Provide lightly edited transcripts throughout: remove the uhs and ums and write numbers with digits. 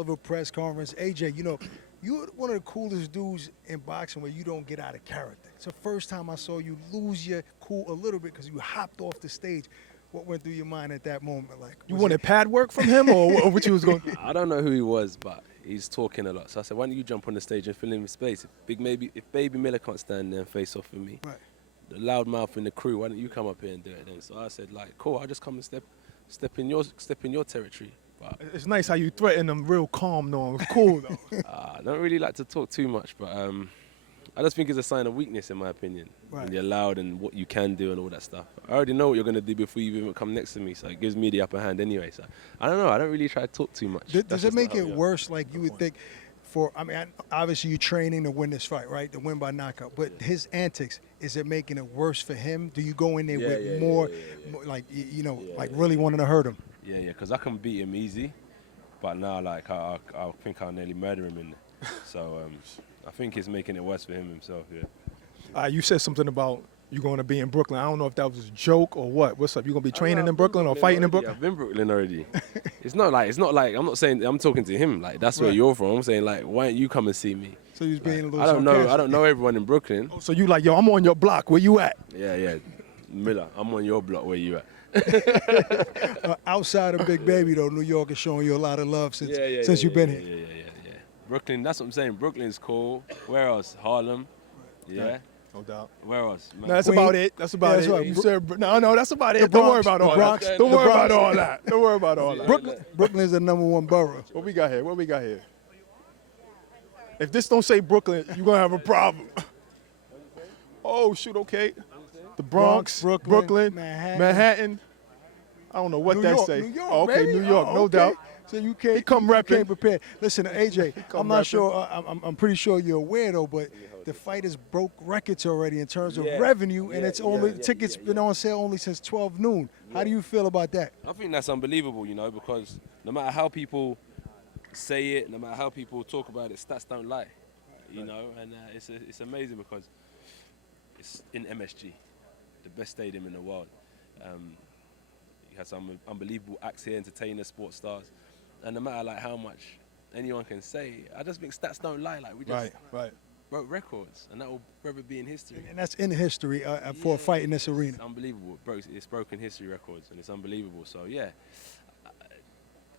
hell of a press conference. AJ, you're one of the coolest dudes in boxing where you don't get out of character. It's the first time I saw you lose your cool a little bit because you hopped off the stage. What went through your mind at that moment? Like, You wanted pad work from him, or what you was going? I don't know who he was, but he's talking a lot. So I said, why don't you jump on the stage and fill in the space? If Baby Miller can't stand there and face off with me, Right. the loudmouth in the crew, why don't you come up here and do it then? So I said, like, cool, I'll just come and step in your territory. But It's nice how you threaten them real calm, though. It's cool, though. I don't really like to talk too much, but I just think it's a sign of weakness, in my opinion. Right. When you're loud and what you can do and all that stuff. I already know what you're going to do before you even come next to me, so it gives me the upper hand anyway. So I don't know. I don't really try to talk too much. Does it make it worse? Like you would think, obviously you're training to win this fight, right? To win by knockout. But his antics, is it making it worse for him? Do you go in there with more, like really wanting to hurt him? Yeah, because I can beat him easy, but now like I think I'll nearly murder him in there. So I think it's making it worse for him himself. Yeah. You said something about you going to be in Brooklyn. I don't know if that was a joke or what. What's up? You gonna be training in Brooklyn or fighting in Brooklyn? I've been Brooklyn already. It's not like I'm not saying I'm talking to him like that's where you're from. I'm saying like why don't you come and see me? So he's being a little. I don't know everyone in Brooklyn. So you like, yo, I'm on your block. Where you at? Yeah. Miller, I'm on your block. Where you at? Outside of Big Baby though, New York is showing you a lot of love since you've been here. Yeah. Brooklyn, that's what I'm saying. Brooklyn's cool. Where else? Harlem. Yeah. No doubt. Where else? No, that's about it. That's about it. Right. You said, no, that's about it. The Don't worry Bronx, about all the Bronx, that. the Don't worry Bronx. about all that. Don't worry about all that. Brooklyn is the #1 borough. What we got here? If this don't say Brooklyn, you're going to have a problem. Oh, shoot, okay. The Bronx, Brooklyn, Manhattan. I don't know what New that York, say. New York, Oh, okay, baby. New York, no Okay. doubt. So you can't He come you repping. came prepared. Listen, AJ, I'm not repping. sure. I'm pretty sure you're aware though, but the fighters broke records already in terms of revenue, and it's only tickets been on sale only since 12 noon. How do you feel about that? I think that's unbelievable, because no matter how people say it, no matter how people talk about it, stats don't lie, and it's amazing because it's in MSG, the best stadium in the world. You have some unbelievable acts here, entertainers, sports stars, and no matter like how much anyone can say, I just think stats don't lie. Like we just broke records, and that will forever be in history. And that's in history for a fight in this arena. It's unbelievable. It's broken history records, and it's unbelievable. So yeah,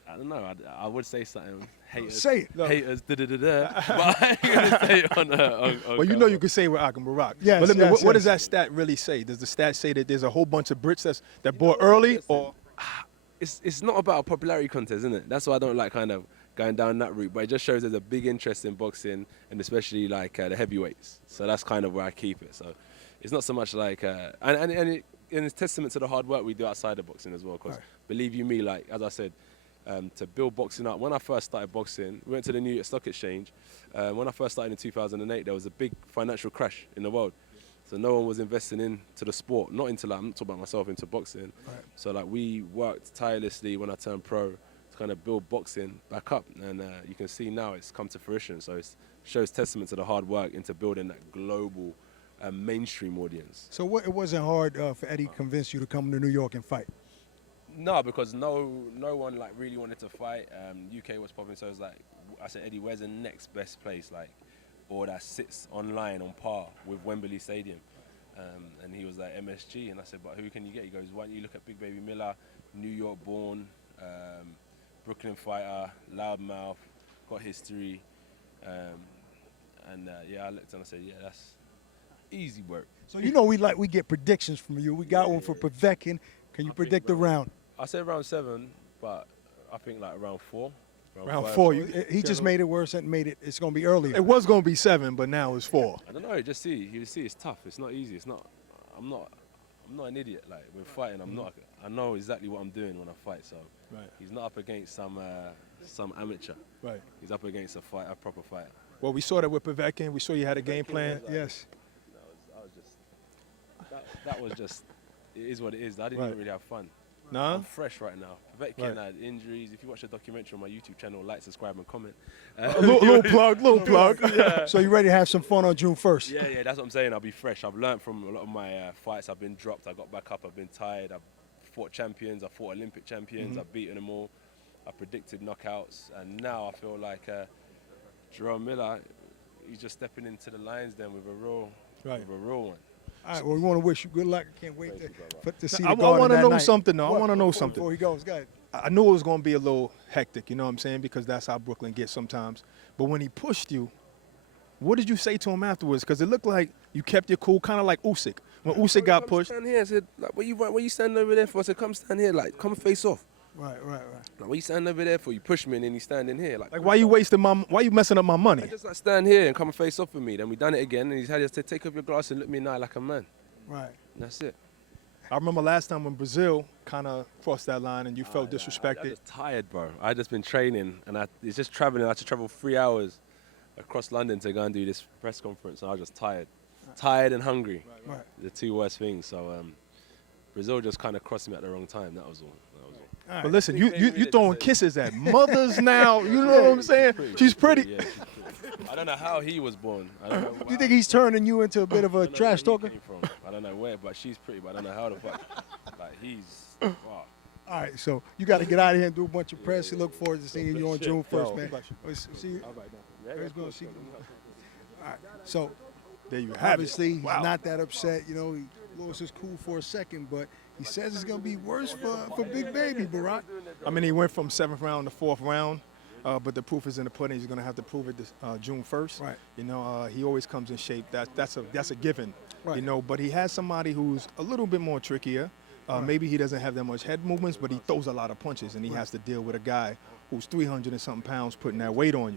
I don't know. I would say something. Haters, say it. No. Haters, but I ain't gonna say it on Well, you know you can say with Akim Barak. Yes, but let me, yes, what does that stat really say? Does the stat say that there's a whole bunch of Brits that bought early, or? It's not about a popularity contest, isn't it? That's why I don't like kind of going down that route. But it just shows there's a big interest in boxing, and especially like the heavyweights. So that's kind of where I keep it. So it's not so much like, and it's testament to the hard work we do outside of boxing as well. Because believe you me, like as I said, to build boxing up. When I first started boxing, we went to the New York Stock Exchange. When I first started in 2008, there was a big financial crash in the world. So no one was investing into the sport, not into I'm not talking about myself, into boxing. Right. So like we worked tirelessly when I turned pro to kind of build boxing back up, and you can see now it's come to fruition. So it shows testament to the hard work into building that global mainstream audience. So it wasn't hard for Eddie to convince you to come to New York and fight? No, because no one like really wanted to fight. UK was popping, so it was like I said, Eddie, where's the next best place like, or that sits online on par with Wembley Stadium? And he was like MSG, and I said, but who can you get? He goes, why don't you look at Big Baby Miller, New York born, Brooklyn fighter, loudmouth, got history, I looked and I said, yeah, that's easy work. So we get predictions from you. We got one for Povetkin. Can you predict the round? I said round 7, but I think like round 4. Round 4. He just made it worse and made it. It's going to be earlier. It was going to be 7, but now it's 4. I don't know. You see, it's tough. It's not easy. It's not. I'm not an idiot. Like when fighting, I'm not. I know exactly what I'm doing when I fight. So he's not up against some amateur. Right. He's up against a proper fighter. Well, we saw that with Povetkin. We saw you had a game plan. Yes. That was just. It is what it is. I didn't even really have fun. Nah? I'm fresh right now. Povetkin had injuries. If you watch the documentary on my YouTube channel, like, subscribe, and comment. Little plug. Yeah. So you ready to have some fun on June 1st? Yeah, that's what I'm saying. I'll be fresh. I've learned from a lot of my fights. I've been dropped. I got back up. I've been tired. I've fought champions. I've fought Olympic champions. I've beaten them all. I predicted knockouts, and now I feel like Jarrell Miller, he's just stepping into the lines then with a real one. All right, well, we want to wish you good luck. I can't wait to see I the Garden want to that know night. something, though. What? I want to know something. Before he goes, go ahead. I knew it was going to be a little hectic, you know what I'm saying, because that's how Brooklyn gets sometimes. But when he pushed you, what did you say to him afterwards? Because it looked like you kept your cool, kind of like Usyk. When Usyk got pushed. Stand here. I said, like, what you standing over there for? I said, come stand here, like, come face off. Right. Like, what you standing over there for? You push me and then you standing here. Like Why you messing up my money? I just like stand here and come and face off with me. Then we done it again, and he's had to take off your glass and look me in the eye like a man. Right. And that's it. I remember last time when Brazil kind of crossed that line and you felt disrespected. I'm just tired, bro. I just been training, and it's just traveling. I had to travel 3 hours across London to go and do this press conference, and I was just tired. Tired and hungry. Right. The two worst things. So Brazil just kind of crossed me at the wrong time. That was all. All right. But listen, you throwing kisses at mothers now. You know what I'm saying? She's pretty. Yeah, she's pretty. I don't know how he was born. I don't know. You think he's turning you into a bit of a trash talker? I don't know where, but she's pretty. But I don't know how the fuck. Like wow. All right, so you got to get out of here and do a bunch of press. We look forward to seeing you on June 1st, man. See you. Let's go see you. All right, so there you have obviously it. he's not that upset. You know, he lost his cool for a second, but he says it's going to be worse for Big Baby, Barack. I mean, he went from 7th round to 4th round, but the proof is in the pudding. He's going to have to prove it this, June 1st. Right. You know, he always comes in shape. That's a given. Right. You know, but he has somebody who's a little bit more trickier. Maybe he doesn't have that much head movements, but he throws a lot of punches, and he has to deal with a guy who's 300 and something pounds putting that weight on you.